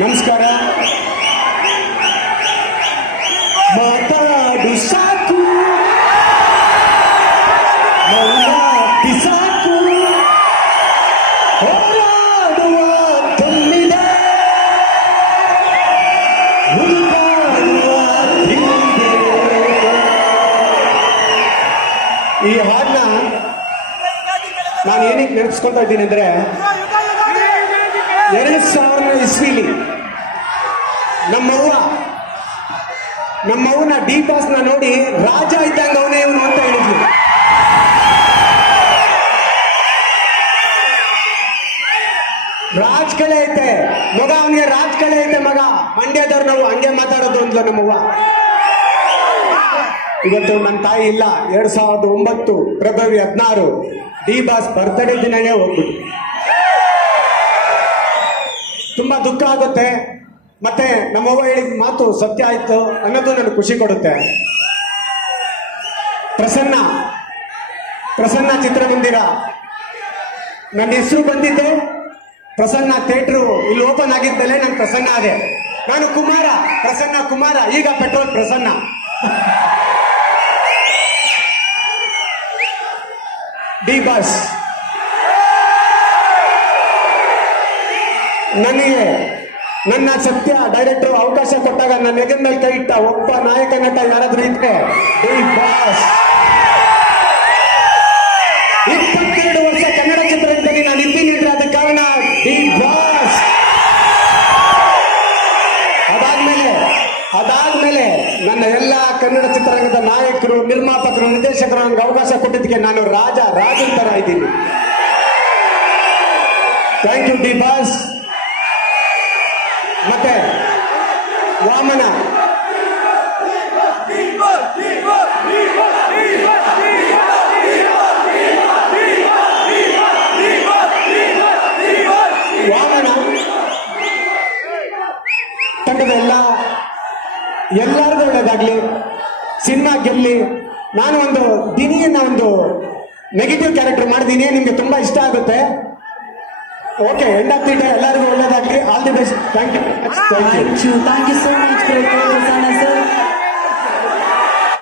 ನಮಸ್ಕಾರ. ಮಾತಾಡು ಸಾಕು. ಸಾಕು. ಬಿಸಾಕು ಹೋರಾಡುವ ತುಂಬಿದೆ ಹುಡುಕಾಡುವ ಹಿಂದೆ. ಈ ಹಾಡನ್ನ ನಾನು ಏನಕ್ಕೆ ನೆನೆಸ್ಕೊಳ್ತಾ ಇದ್ದೀನಿ ಅಂದ್ರೆ ಎರಡು ಸಾವಿರ ಇಸ್ವಿಲಿ ನಮ್ಮವ್ವ ನಮ್ಮವ್ವನ ಡಿ ಪಾಸ್ನ ನೋಡಿ ರಾಜ ಇದ್ದಂಗೆ ಅವನೇ ಇವನು ಅಂತ ಹೇಳಿದ್ರು ರಾಜ್ ಕಲೆ ಐತೆ, ಮಗ ಅವನಿಗೆ ರಾಜ್ ಕಲೆ ಐತೆ ಮಗ. ಮಂಡ್ಯದವ್ರು ನಾವು ಹಂಗೆ ಮಾತಾಡೋದು ಅಂದ್ಲು ನಮ್ಮವ್ವ. ಇವತ್ತು ನನ್ನ ತಾಯಿ ಇಲ್ಲ, ಎರಡ್ ಸಾವಿರದ ಒಂಬತ್ತು ಫೆಬ್ರವರಿ ಹದಿನಾರು ಡಿ ಬಾಸ್ ಬರ್ತಡೇ ದಿನನೇ ಹೋಗ್ಬಿಟ್ಟು ತುಂಬಾ ದುಃಖ ಆಗುತ್ತೆ. ಮತ್ತೆ ನಮ್ಮವ್ವ ಹೇಳಿದ ಮಾತು ಸತ್ಯ ಆಯ್ತು ಅನ್ನೋದು ನನಗೆ ಖುಷಿ ಕೊಡುತ್ತೆ. ಪ್ರಸನ್ನ ಪ್ರಸನ್ನ ಚಿತ್ರಮಂದಿರ. ನನ್ನ ಹೆಸರು ಬಂದಿದ್ದೆ ಪ್ರಸನ್ನ ಥಿಯೇಟ್ರು. ಇಲ್ಲಿ ಓಪನ್ ಆಗಿದ್ದಲ್ಲೇ ನಾನು ಪ್ರಸನ್ನ ಆದೆ. ನಾನು ಕುಮಾರ, ಪ್ರಸನ್ನ ಕುಮಾರ, ಈಗ ಪೆಟ್ರೋಲ್ ಪ್ರಸನ್ನ. D boss. ನನಗೆ ನನ್ನ ಸತ್ಯ ಡೈರೆಕ್ಟರ್ ಅವಕಾಶ ಕೊಟ್ಟಾಗ ನನ್ನ ಎಗನ್ ಮೇಲೆ ಕೈ ಇಟ್ಟ ಒಬ್ಬ ನಾಯಕ ನಟ ಯಾರಾದ್ರೂ ಇದ್ರೆ ಬಾಸ್. ಇಪ್ಪತ್ತೆರಡು ವರ್ಷ ಕನ್ನಡ ಚಿತ್ರರಂಗದಲ್ಲಿ ನಾನು ಇದ್ದೀನಿ ಅಂದ್ರೆ ಅದಕ್ಕೆ ಕಾರಣ ಡಿ ಬಾಸ್. ಅದಾದ್ಮೇಲೆ ಅದಾದ್ಮೇಲೆ ನನ್ನ ಎಲ್ಲ ಕನ್ನಡ ಚಿತ್ರರಂಗದ ನಾಯಕರು, ನಿರ್ಮಾಪಕರು, ನಿರ್ದೇಶಕರು ನನಗೆ ಅವಕಾಶ ಕೊಟ್ಟಿದ್ದಕ್ಕೆ ನಾನು ರಾಜ, ರಾಜನ್ ತರ ಇದ್ದೀನಿ. ಥ್ಯಾಂಕ್ ಯು ಡಿ ಬಾಸ್ ಮತ್ತೆ ವಾಮನ. ವಾಮನ. ತಂಡದ ಎಲ್ಲ ಎಲ್ಲರಿಗೂ ಒಳ್ಳೇದಾಗ್ಲಿ. ಸಿನಿಮಾ ಗೆಲ್ಲಿ. ನಾನು ಒಂದು ದಿನಿಯನ್ನ ಒಂದು ನೆಗೆಟಿವ್ ಕ್ಯಾರೆಕ್ಟರ್ ಮಾಡಿದ್ದೀನಿ ನಿಮ್ಗೆ ತುಂಬಾ ಇಷ್ಟ ಆಗುತ್ತೆ. Okay end of the day ಎಲ್ಲರಿಗೂ ಒಳ್ಳೇದಾಗ್ಲಿ all the best thank you thank you Thank you. Thank you